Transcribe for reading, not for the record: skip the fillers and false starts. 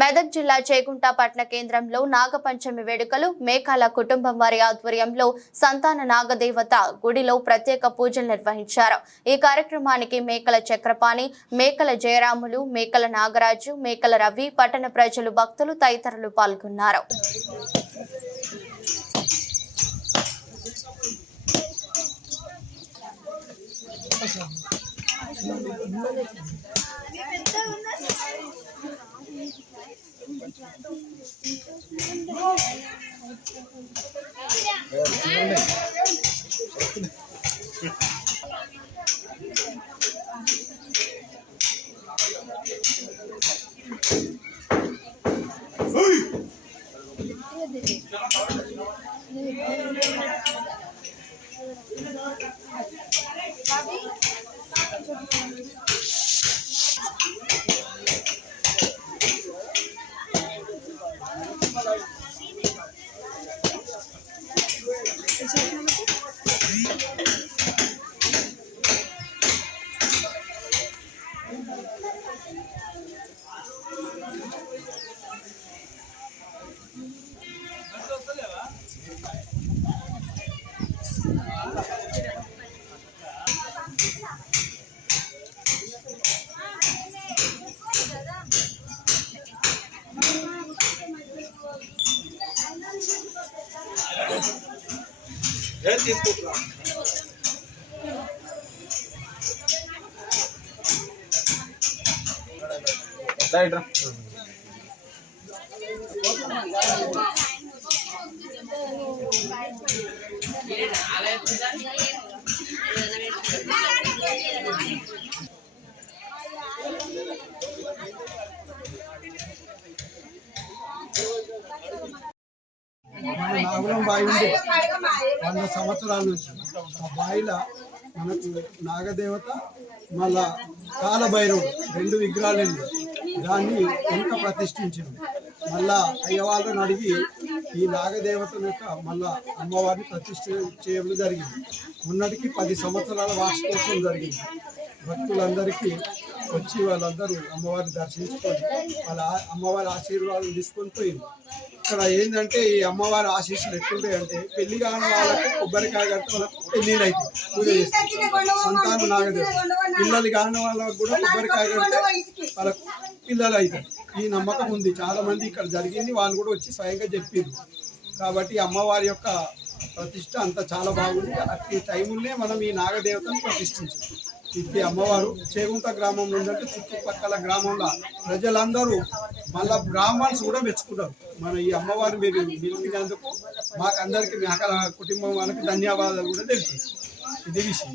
మెదక్ జిల్లా చేగుంట పట్టణ కేంద్రంలో నాగపంచమి వేడుకలు మేకాల కుటుంబం వారి ఆధ్వర్యంలో సంతాన నాగదేవత గుడిలో ప్రత్యేక పూజలు నిర్వహించారు। ఈ కార్యక్రమానికి మేకల చక్రపాణి, మేకల జయరాములు, మేకల నాగరాజు, మేకల రవి, పట్టణ ప్రజలు, భక్తులు తదితరులు పాల్గొన్నారు। నాగులం బావి ఉంది 100 సంవత్సరాల నుంచి ఆ బావిలో మనకు నాగదేవత మళ్ళా కాలభైరవుడు 2 విగ్రహాలు దాన్ని వెనుక ప్రతిష్ఠించింది। మళ్ళా అయ్యవాళ్ళని అడిగి ఈ నాగదేవత యొక్క మళ్ళా అమ్మవారిని ప్రతిష్ఠ చేయడం జరిగింది। మొన్నటికి 10 సంవత్సరాల వార్షికోత్సవం జరిగింది। భక్తులందరికీ వచ్చి వాళ్ళందరూ అమ్మవారిని దర్శించుకొని వాళ్ళ అమ్మవారి ఆశీర్వాదం తీసుకొని పోయింది। ఇక్కడ ఏంటంటే ఈ అమ్మవారి ఆశీస్సులు ఎట్లుంటాయి అంటే పెళ్లి కాని వాళ్ళకు కొబ్బరికాయ కడితే వాళ్ళకు పెళ్లిళ్ళు అవుతాయి, పూజ చేస్తారు। సంతాన నాగదేవ పిల్లలు కాని వాళ్ళకు కూడా కొబ్బరికాయ కడితే వాళ్ళకు పిల్లలు అవుతాయి। ఈ నమ్మకం ఉంది, చాలా మంది ఇక్కడ జరిగింది, వాళ్ళు కూడా వచ్చి స్వయంగా చెప్పారు। కాబట్టి అమ్మవారి యొక్క ప్రతిష్ట అంతా చాలా బాగుంది। అట్టి టైములనే మనం ఈ నాగదేవతను ప్రతిష్ఠించాం। ఇది అమ్మవారు చేగుంట గ్రామం నుండి చుట్టుపక్కల గ్రామంలో ప్రజలందరూ మళ్ళా బ్రాహ్మణ్స్ కూడా మెచ్చుకుంటారు। మన ఈ అమ్మవారిని మీరు నిలిపినందుకు మాకు అందరికీ మేకల కుటుంబం వాళ్ళకి ధన్యవాదాలు కూడా తెలిపారు। ఇది విషయం।